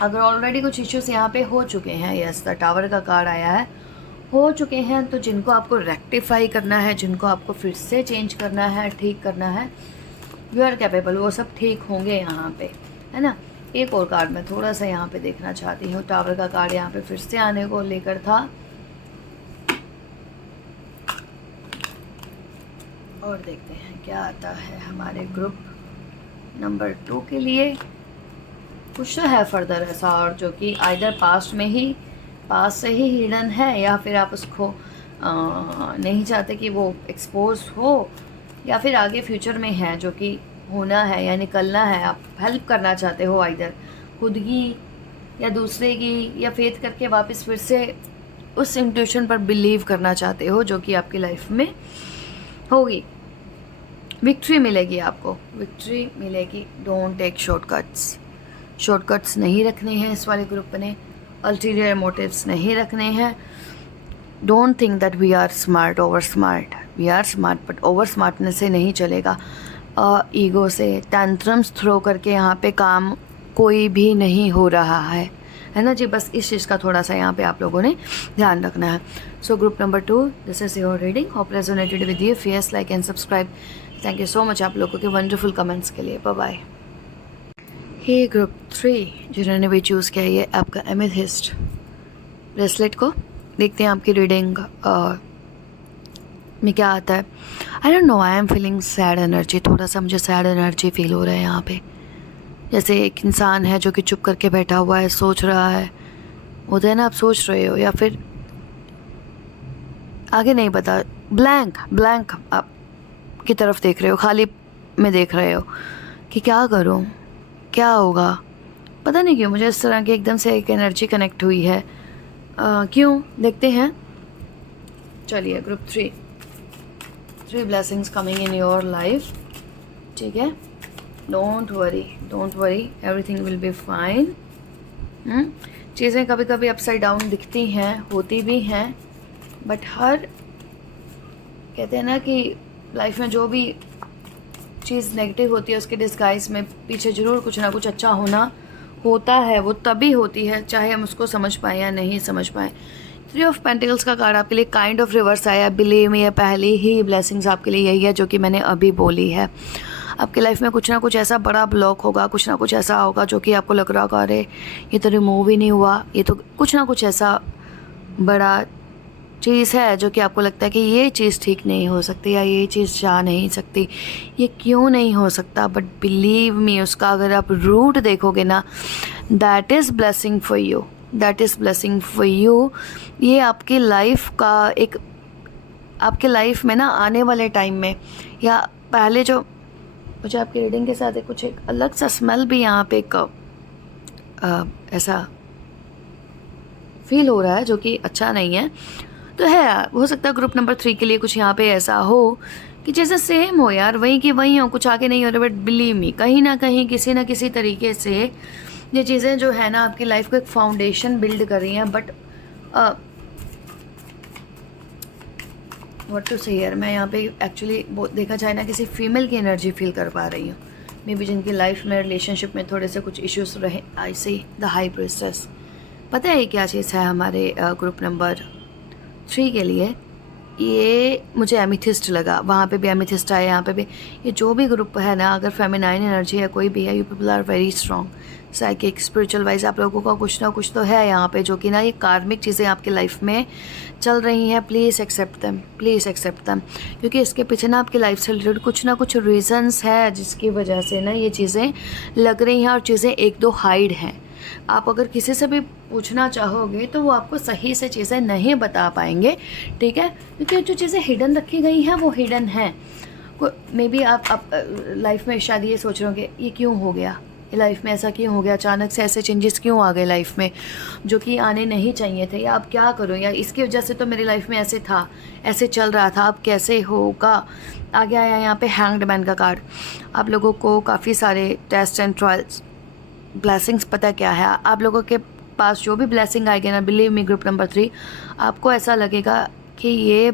अगर ऑलरेडी कुछ इश्यूज यहाँ पे हो चुके हैं, यस द टावर का कार्ड आया है, हो चुके हैं, तो जिनको आपको रेक्टिफाई करना है, जिनको आपको फिर से चेंज करना है, ठीक करना है, यू आर कैपेबल, वो सब ठीक होंगे यहाँ पे, है ना। एक और कार्ड मैं थोड़ा सा यहाँ पे देखना चाहती हूँ। टावर का कार्ड यहाँ पे फिर से आने को लेकर था, और देखते हैं क्या आता है हमारे ग्रुप नंबर 2 के लिए। कुछ तो है फर्दर ऐसा, और जो कि आइदर पास से ही हिडन है, या फिर आप उसको नहीं चाहते कि वो एक्सपोज हो, या फिर आगे फ्यूचर में है जो कि होना है या निकलना है। आप हेल्प करना चाहते हो, आइदर खुद की या दूसरे की, या फेथ करके वापस फिर से उस इंट्यूशन पर बिलीव करना चाहते हो, जो कि आपकी लाइफ में होगी। विक्ट्री मिलेगी, आपको विक्ट्री मिलेगी। डोंट टेक शॉर्टकट्स नहीं रखने हैं इस वाले ग्रुप ने, अल्टीरियर मोटिव्स नहीं रखने हैं। Don't think that we are smart, over smart. We are smart but over smartness से नहीं चलेगा। ईगो से टेंट्रम्स थ्रो करके यहाँ पे काम कोई भी नहीं हो रहा है ना जी। बस इस चीज़ का थोड़ा सा यहाँ पे आप लोगों ने ध्यान रखना है। So group number 2, this is your reading. Hope resonated with you. Face like and subscribe. Thank you so much आप लोगों के वंडरफुल कमेंट्स के लिए। Bye bye. हे ग्रुप 3 जिन्होंने भी चूज़ किया ये आपका एमेथिस्ट ब्रेसलेट को, देखते हैं आपकी रीडिंग में क्या आता है। I don't know, I am feeling sad energy. थोड़ा सा मुझे सैड एनर्जी फील हो रहा है यहाँ पे, जैसे एक इंसान है जो कि चुप करके बैठा हुआ है, सोच रहा है। होता है ना, आप सोच रहे हो या फिर आगे नहीं पता, ब्लैंक आप की तरफ देख रहे हो, खाली में देख रहे हो कि क्या करूँ, क्या होगा। पता नहीं क्यों मुझे इस तरह की एकदम से एक एनर्जी कनेक्ट हुई है। क्यों, देखते हैं। चलिए group 3 blessings coming in your life, ठीक है। Don't worry, everything will be fine. चीज़ें कभी कभी अपसाइड डाउन दिखती हैं, होती भी हैं, बट कहते हैं ना कि लाइफ में जो भी चीज़ नेगेटिव होती है उसके डिस्गाइज में पीछे ज़रूर कुछ ना कुछ अच्छा होता है। वो तभी होती है चाहे हम उसको समझ पाएँ या नहीं समझ पाएँ। 3 ऑफ पेंटिकल्स का कार्ड आपके लिए काइंड ऑफ रिवर्स आया। बिलीव में ये पहली ही ब्लेसिंग्स आपके लिए यही है जो कि मैंने अभी बोली है। आपकी लाइफ में कुछ ना कुछ ऐसा बड़ा ब्लॉक होगा, कुछ ना कुछ ऐसा होगा जो कि आपको लग रहा होगा अरे ये तो रिमूव ही नहीं हुआ, ये तो कुछ ना कुछ ऐसा बड़ा चीज़ है जो कि आपको लगता है कि ये चीज़ ठीक नहीं हो सकती या ये चीज़ जा नहीं सकती, ये क्यों नहीं हो सकता। बट बिलीव मी, उसका अगर आप रूट देखोगे ना, that is blessing for you. ये आपकी लाइफ का एक, आपके लाइफ में ना आने वाले टाइम में या पहले जो मुझे आपकी रीडिंग के साथ कुछ एक अलग सा स्मेल भी यहाँ पे एक ऐसा फील हो रहा है जो कि अच्छा नहीं है। तो है, हो सकता है ग्रुप नंबर 3 के लिए कुछ यहाँ पे ऐसा हो कि जैसे सेम हो यार, वहीं की वहीं हो, कुछ आगे नहीं हो रहा। बट बिलीव मी, कहीं ना कहीं किसी ना किसी तरीके से ये चीज़ें जो है ना आपकी लाइफ को एक फाउंडेशन बिल्ड कर रही हैं। बट व्हाट टू से यार, मैं यहाँ पे एक्चुअली देखा जाए ना किसी फीमेल की एनर्जी फील कर पा रही हूँ, मे बी जिनकी लाइफ में रिलेशनशिप में थोड़े से कुछ इश्यूज रहे। आई सी द हाई प्रिस्टेस। पता है क्या चीज़ है हमारे ग्रुप नंबर 3 के लिए? ये मुझे एमिथिस्ट लगा, वहाँ पे भी एमिथिस्ट आया, यहाँ पे भी। ये जो भी ग्रुप है ना, अगर फेमिनाइन एनर्जी है कोई भी है, you people are very strong, psychic, spiritual wise आप लोगों का कुछ ना कुछ तो है यहाँ पे, जो कि ना ये कार्मिक चीज़ें आपकी लाइफ में चल रही हैं। प्लीज़ एक्सेप्ट दैम, क्योंकि इसके पीछे ना आपकी लाइफ से रिलेटेड कुछ ना कुछ रीजंस है जिसकी वजह से ना ये चीज़ें लग रही हैं, और चीज़ें 1-2 हाइड हैं। आप अगर किसी से भी पूछना चाहोगे तो वो आपको सही से चीज़ें नहीं बता पाएंगे, ठीक है, क्योंकि जो चीज़ें हिडन रखी गई हैं वो हिडन हैं। मे बी आप लाइफ में शायद ये सोच रहे होंगे ये क्यों हो गया, ये लाइफ में ऐसा क्यों हो गया, अचानक से ऐसे चेंजेस क्यों आ गए लाइफ में जो कि आने नहीं चाहिए थे, या अब क्या करूँ, या इसकी वजह से तो मेरी लाइफ में ऐसे था, ऐसे चल रहा था, अब कैसे होगा। आगे आया यहाँ पे हैंग्ड मैन का कार्ड। आप लोगों को काफ़ी सारे टेस्ट एंड ट्रायल्स, ब्लेसिंग्स, पता क्या है, आप लोगों के पास जो भी ब्लेसिंग आएगी ना, बिलीव मी ग्रुप नंबर 3, आपको ऐसा लगेगा कि ये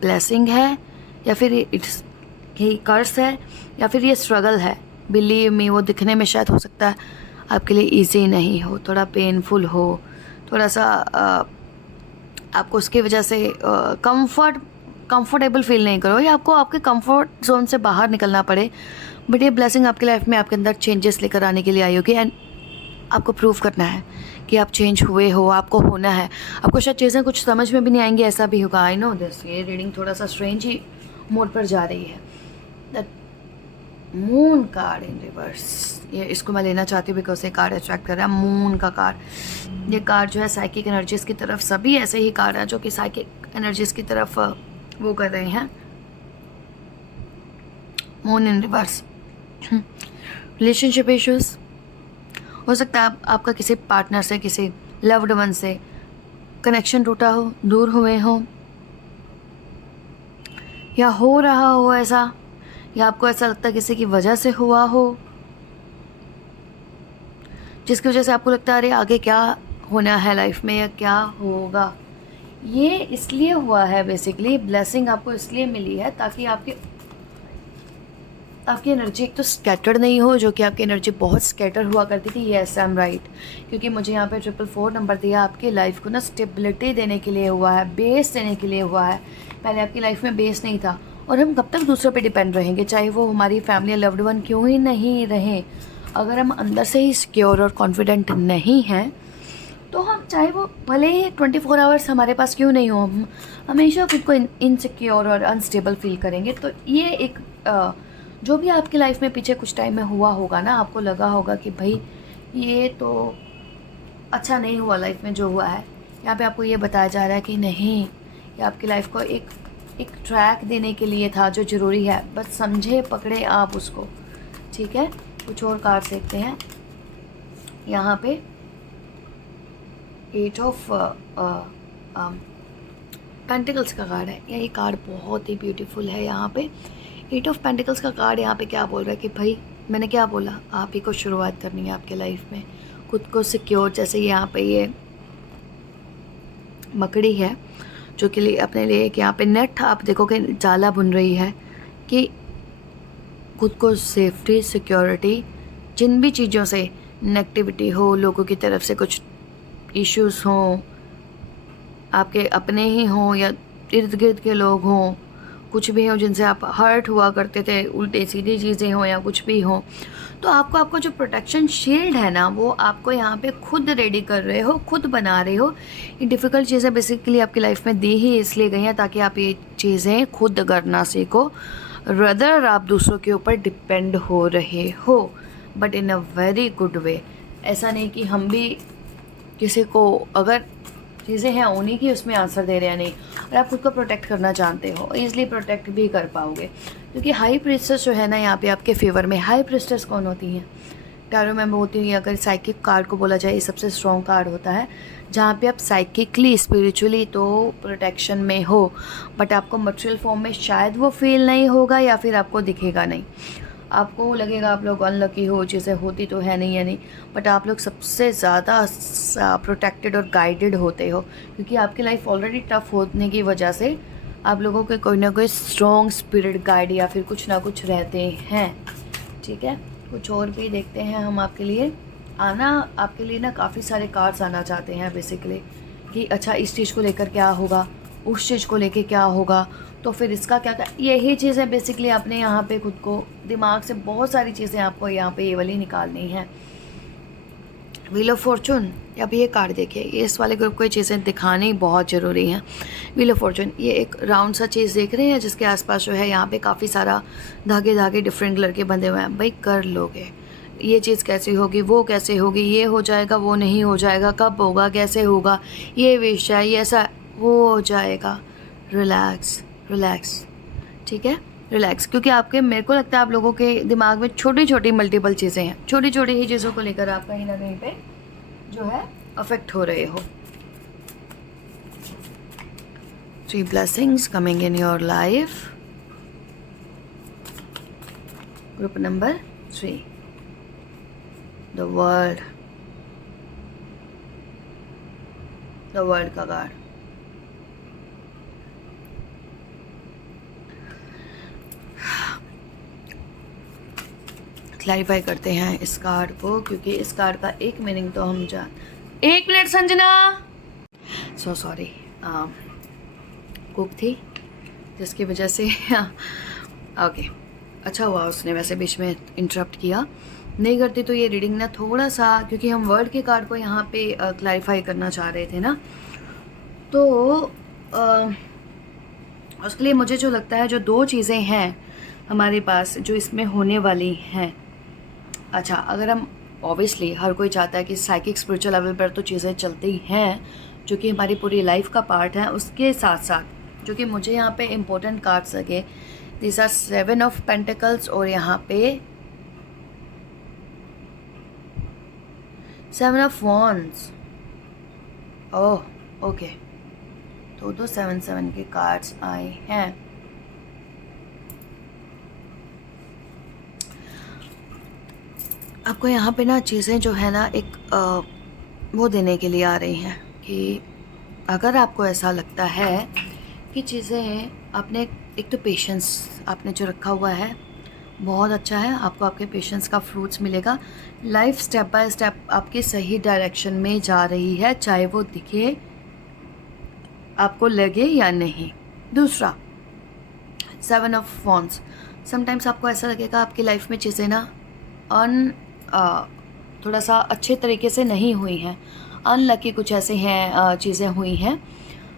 ब्लेसिंग है या फिर इट्स ये कर्स है या फिर ये स्ट्रगल है। बिलीव मी, वो दिखने में शायद हो सकता है आपके लिए इजी नहीं हो, थोड़ा पेनफुल हो, थोड़ा सा आपको उसकी वजह से कंफर्टेबल फील नहीं करो, या आपको आपके कंफर्ट जोन से बाहर निकलना पड़े। बट ये ब्लेसिंग आपकी लाइफ में आपके अंदर चेंजेस लेकर आने के लिए आई होगी, एंड आपको प्रूव करना है कि आप चेंज हुए हो, आपको होना है। आपको शायद चीज़ें कुछ समझ में भी नहीं आएंगी, ऐसा भी होगा, आई नो दिस। ये रीडिंग थोड़ा सा स्ट्रेंज ही मोड पर जा रही है। That moon card in reverse, ये इसको मैं लेना चाहती हूँ बिकॉज ये कार्ड अट्रैक्ट कर रहा है, मून का कार्ड। ये कार्ड जो है साइकिक एनर्जीज़ की तरफ, सभी ऐसे ही कार्ड है जो कि साइकिक एनर्जीज़ की तरफ वो कर रहे हैं। Moon in reverse, relationship issues, हो सकता है आपका किसी पार्टनर से, किसी लव्ड वन से कनेक्शन टूटा हो, दूर हुए हो, या हो रहा हो ऐसा, या आपको ऐसा लगता है किसी की वजह से हुआ हो, जिसकी वजह से आपको लगता है अरे आगे क्या होना है लाइफ में या क्या होगा। ये इसलिए हुआ है बेसिकली, ब्लेसिंग आपको इसलिए मिली है ताकि आपकी एनर्जी एक तो स्कैटर्ड नहीं हो, जो कि आपकी एनर्जी बहुत स्कैटर हुआ करती थी। येस आई एम राइट, क्योंकि मुझे यहाँ पे 444 नंबर दिया, आपकी लाइफ को ना स्टेबिलिटी देने के लिए हुआ है, बेस देने के लिए हुआ है। पहले आपकी लाइफ में बेस नहीं था, और हम कब तक दूसरों पे डिपेंड रहेंगे, चाहे वो हमारी फैमिली या लव्ड वन क्यों ही नहीं रहें। अगर हम अंदर से ही सिक्योर और कॉन्फिडेंट नहीं हैं, तो हम चाहे वो भले ही 24 आवर्स हमारे पास क्यों नहीं हो, हम हमेशा खुद को इनसिक्योर और अनस्टेबल फील करेंगे। तो ये एक जो भी आपकी लाइफ में पीछे कुछ टाइम में हुआ होगा ना, आपको लगा होगा कि भाई ये तो अच्छा नहीं हुआ लाइफ में जो हुआ है, यहाँ पे आपको ये बताया जा रहा है कि नहीं, ये आपकी लाइफ को एक ट्रैक देने के लिए था जो ज़रूरी है, बस समझे पकड़े आप उसको। ठीक है, कुछ और कार्ड देखते हैं। यहाँ पे 8 ऑफ पेंटिकल्स का कार्ड है, ये कार्ड बहुत ही ब्यूटीफुल है। यहाँ पे 8 ऑफ पेंटिकल्स का कार्ड यहाँ पे क्या बोल रहा है कि भाई मैंने क्या बोला, आप ही को शुरुआत करनी है आपके लाइफ में, खुद को सिक्योर। जैसे यहाँ पे ये मकड़ी है जो कि लिए अपने लिए कि यहाँ पे नेट आप देखोगे जाला बुन रही है कि खुद को सेफ्टी, सिक्योरिटी, जिन भी चीज़ों से नेगेटिविटी हो, लोगों की तरफ से कुछ इश्यूज़ हों, आपके अपने ही हों या इर्द गिर्द के लोग हों, कुछ भी हो जिनसे आप हर्ट हुआ करते थे, उल्टे सीधी चीज़ें हों या कुछ भी हो, तो आपको जो प्रोटेक्शन शील्ड है ना, वो आपको यहाँ पे खुद रेडी कर रहे हो, खुद बना रहे हो। ये डिफ़िकल्ट चीज़ें बेसिकली आपकी लाइफ में दी ही इसलिए गई हैं ताकि आप ये चीज़ें खुद करना सीखो, रदर आप दूसरों के ऊपर डिपेंड हो रहे हो, but in a very good way. ऐसा नहीं कि हम भी किसी को, अगर चीज़ें हैं उन्हीं की उसमें आंसर दे रहे हैं, नहीं, और आप खुद को प्रोटेक्ट करना जानते हो, ईज़िली प्रोटेक्ट भी कर पाओगे। क्योंकि हाई प्रिस्टेस जो है ना यहाँ पे आपके फेवर में, हाई प्रिस्टेस कौन होती हैं, टैरो में होती हुई, अगर साइकिक कार्ड को बोला जाए, ये सबसे स्ट्रॉन्ग कार्ड होता है जहाँ पे आप साइकिकली, स्पिरिचुअली तो प्रोटेक्शन में हो, बट आपको मटेरियल फॉर्म में शायद वो फील नहीं होगा या फिर आपको दिखेगा नहीं, आपको लगेगा आप लोग अनलकी हो, चीज़ें होती तो है नहीं या नहीं, बट आप लोग सबसे ज़्यादा प्रोटेक्टेड और गाइडेड होते हो, क्योंकि आपकी लाइफ ऑलरेडी टफ होने की वजह से आप लोगों के कोई ना कोई स्ट्रॉन्ग स्पिरिट गाइड या फिर कुछ ना कुछ रहते हैं। ठीक है, कुछ और भी देखते हैं हम आपके लिए। आपके लिए ना काफ़ी सारे कार्ड्स आना चाहते हैं बेसिकली, कि अच्छा इस चीज़ को लेकर क्या होगा, उस चीज़ को लेकर क्या होगा, तो फिर इसका क्या, यही चीज़ें बेसिकली आपने यहाँ पे खुद को दिमाग से बहुत सारी चीज़ें आपको यहाँ पे ये वाली निकालनी है। व्हील ऑफ फॉर्चून, अब ये कार्ड देखिए, ये इस वाले ग्रुप को ये चीज़ें दिखानी बहुत ज़रूरी हैं। व्हील ऑफ फॉर्चून, ये एक राउंड सा चीज़ देख रहे हैं जिसके आसपास जो है यहाँ पे काफ़ी सारा धागे डिफरेंट कलर के बंधे हुए हैं। भाई कर लोगे, ये चीज़ कैसी होगी, वो कैसे होगी, ये हो जाएगा, वो नहीं हो जाएगा, कब होगा, कैसे होगा, ये विषय, ये ऐसा हो जाएगा। रिलैक्स रिलैक्स, ठीक है। रिलैक्स, क्योंकि आपके, मेरे को लगता है आप लोगों के दिमाग में छोटी छोटी मल्टीपल चीज़ें हैं, छोटी छोटी ही चीज़ों को लेकर आप कहीं ना कहीं पे जो है अफेक्ट हो रहे हो। 3 blessings coming in your life. Group number 3, the world का कार्ड। क्लैरिफाई करते हैं इस कार्ड को, क्योंकि इस कार्ड का एक मीनिंग तो हम जान। 1 minute Sanjana, so sorry, cook थी जिसकी वजह से ओके, अच्छा हुआ उसने वैसे बीच में इंटरप्ट किया, नहीं करती तो ये रीडिंग ना थोड़ा सा, क्योंकि हम वर्ड के कार्ड को यहाँ पे क्लैरिफाई करना चाह रहे थे ना, तो उसके लिए मुझे जो लगता है जो 2 चीज़ें हैं हमारे पास जो इसमें होने वाली हैं। अच्छा, अगर हम ऑब्वियसली हर कोई चाहता है कि साइकिक स्पिरिचुअल लेवल पर तो चीज़ें चलती हैं जो कि हमारी पूरी लाइफ का पार्ट है, उसके साथ साथ जो कि मुझे यहाँ पे इम्पोर्टेंट कार्ड्स लगे, दिस आर 7 ऑफ पेंटिकल्स और यहाँ पे 7 ऑफ वॉन्ड्स। ओह ओके, तो 7 के कार्ड्स आए हैं। आपको यहाँ पे ना चीज़ें जो है ना एक वो देने के लिए आ रही हैं कि अगर आपको ऐसा लगता है कि चीज़ें आपने, एक तो पेशेंस आपने जो रखा हुआ है बहुत अच्छा है, आपको आपके पेशेंस का फ्रूट्स मिलेगा। लाइफ स्टेप बाय स्टेप आपकी सही डायरेक्शन में जा रही है, चाहे वो दिखे आपको लगे या नहीं। दूसरा 7 ऑफ वॉन्ड्स, समटाइम्स आपको ऐसा लगेगा आपकी लाइफ में चीज़ें ना थोड़ा सा अच्छे तरीके से नहीं हुई हैं, अनलकी कुछ ऐसे हैं चीज़ें हुई हैं,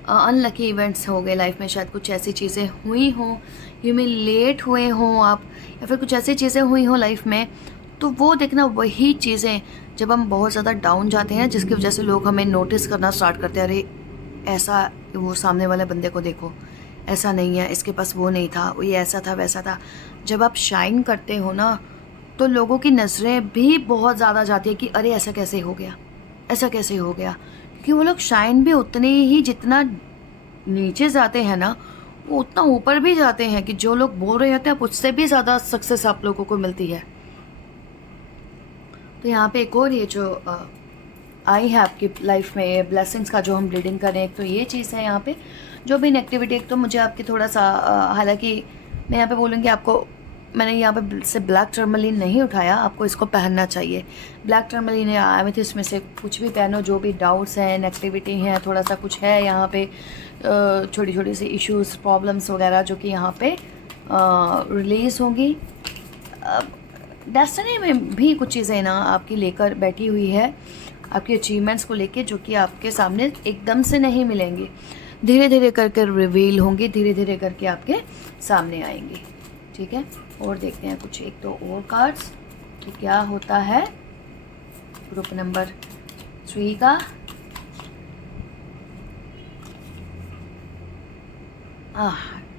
अनलकी इवेंट्स हो गए लाइफ में, शायद कुछ ऐसी चीज़ें हुई हों, ह्यूमिलेट हुए हों आप, या फिर कुछ ऐसी चीज़ें हुई हों लाइफ में। तो वो देखना, वही चीज़ें जब हम बहुत ज़्यादा डाउन जाते हैं जिसकी वजह से लोग हमें नोटिस करना स्टार्ट करते हैं, अरे ऐसा, वो सामने वाले बंदे को देखो, ऐसा नहीं है, इसके पास वो नहीं था, ये ऐसा था वैसा था। जब आप शाइन करते हो ना तो लोगों की नज़रें भी बहुत ज़्यादा जाती है कि अरे ऐसा कैसे हो गया, ऐसा कैसे हो गया, क्योंकि वो लोग शाइन भी उतने ही, जितना नीचे जाते हैं ना वो उतना ऊपर भी जाते हैं, कि जो लोग बोल रहे होते हैं उससे भी ज़्यादा सक्सेस आप लोगों को मिलती है। तो यहाँ पे एक और ये जो आई है आपकी लाइफ में, ये ब्लेसिंग्स का जो हम रीडिंग करें, एक तो ये चीज़ है यहाँ पे जो भी नेगेटिविटी। एक तो मुझे आपकी थोड़ा सा हालांकि मैं यहाँ पे बोलूँगी आपको, मैंने यहाँ पे से ब्लैक टर्मलिन नहीं उठाया, आपको इसको पहनना चाहिए। ब्लैक टर्मलिन है एमेथिस्ट में से कुछ भी पहनो, जो भी डाउट्स हैं, नेगेटिविटी हैं, थोड़ा सा कुछ है यहाँ पे, छोटी छोटी सी इश्यूज़, प्रॉब्लम्स वगैरह जो कि यहाँ पे रिलीज़ होंगी। डेस्टिनी में भी कुछ चीज़ें ना आपकी लेकर बैठी हुई है, आपकी अचीवमेंट्स को लेके, जो कि आपके सामने एकदम से नहीं मिलेंगी, धीरे धीरे करके रिवील होंगी, धीरे धीरे करके आपके सामने आएंगी। ठीक है, और देखते हैं कुछ एक दो और कार्ड्स कि क्या होता है ग्रुप नंबर 3 का।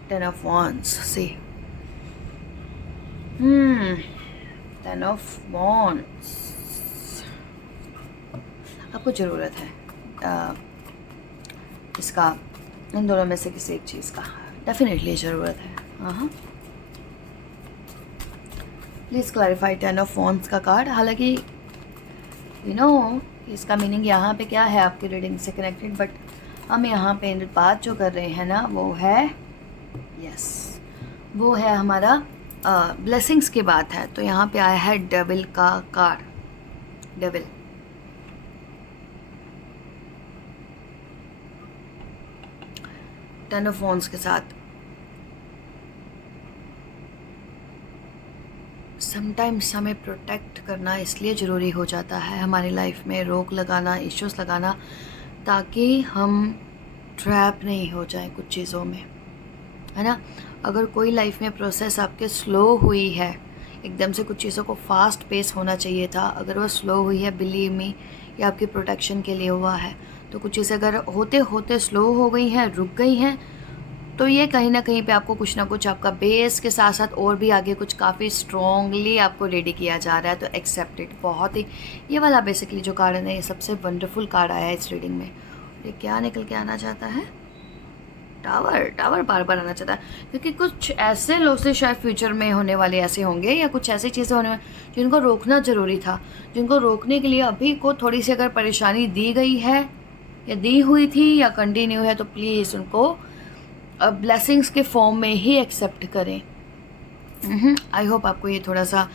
Ten of Wands, see, 10 of Wands, आपको ज़रूरत है इसका, इन दोनों में से किसी एक चीज़ का डेफिनेटली ज़रूरत है। हाँ, प्लीज़ क्लैरिफाई 10 ऑफ वॉन्ड्स का कार्ड। हालांकि यू नो इसका मीनिंग यहाँ पे क्या है आपकी रीडिंग से कनेक्टेड, बट हम यहाँ पे बात जो कर रहे हैं ना वो है, यस, वो है हमारा ब्लेसिंग्स की बात है। तो यहाँ पे आया है डेविल का card, devil. Ten of wands के साथ समटाइम्स हमें प्रोटेक्ट करना इसलिए ज़रूरी हो जाता है हमारी लाइफ में, रोक लगाना, इश्यूज़ लगाना, ताकि हम ट्रैप नहीं हो जाए कुछ चीज़ों में, है ना। अगर कोई लाइफ में प्रोसेस आपके स्लो हुई है, एकदम से कुछ चीज़ों को फास्ट पेस होना चाहिए था, अगर वो स्लो हुई है, बिलीव मी ये आपकी प्रोटेक्शन के लिए हुआ है। तो कुछ चीज़ें अगर होते होते स्लो हो गई हैं, रुक गई हैं, तो ये कहीं ना कहीं पे आपको कुछ ना कुछ आपका बेस के साथ साथ और भी आगे कुछ काफ़ी स्ट्रॉन्गली आपको रेडी किया जा रहा है। तो एक्सेप्टेड, बहुत ही, ये वाला बेसिकली जो कार्ड है ना, ये सबसे वंडरफुल कार्ड आया है इस रीडिंग में। ये क्या निकल के आना चाहता है? टावर। टावर बार बार आना चाहता है क्योंकि कुछ ऐसे लॉसेस शायद फ्यूचर में होने वाले ऐसे होंगे, या कुछ ऐसी चीज़ें होने वाली जिनको रोकना ज़रूरी था, जिनको रोकने के लिए अभी को थोड़ी सी अगर परेशानी दी गई है या दी हुई थी या कंटिन्यू है, तो प्लीज़ उनको ब्लेसिंग्स के फॉर्म में ही एक्सेप्ट करें। आई होप आपको ये थोड़ा सा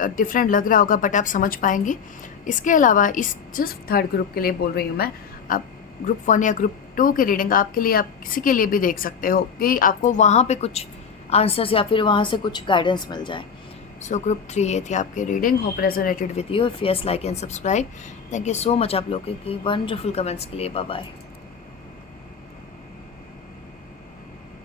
डिफरेंट लग रहा होगा, बट आप समझ पाएंगे। इसके अलावा इस जस्ट थर्ड ग्रुप के लिए बोल रही हूँ मैं, आप ग्रुप 1 या ग्रुप 2 की रीडिंग आपके लिए, आप किसी के लिए भी देख सकते हो कि आपको वहाँ पे कुछ आंसर्स या फिर वहाँ से कुछ गाइडेंस मिल जाए। सो ग्रुप 3 ये थी आपकी reading. Hope resonated with you. If yes, like and subscribe. Thank you so much आप लोगों के वंडरफुल कमेंट्स के लिए। Bye bye.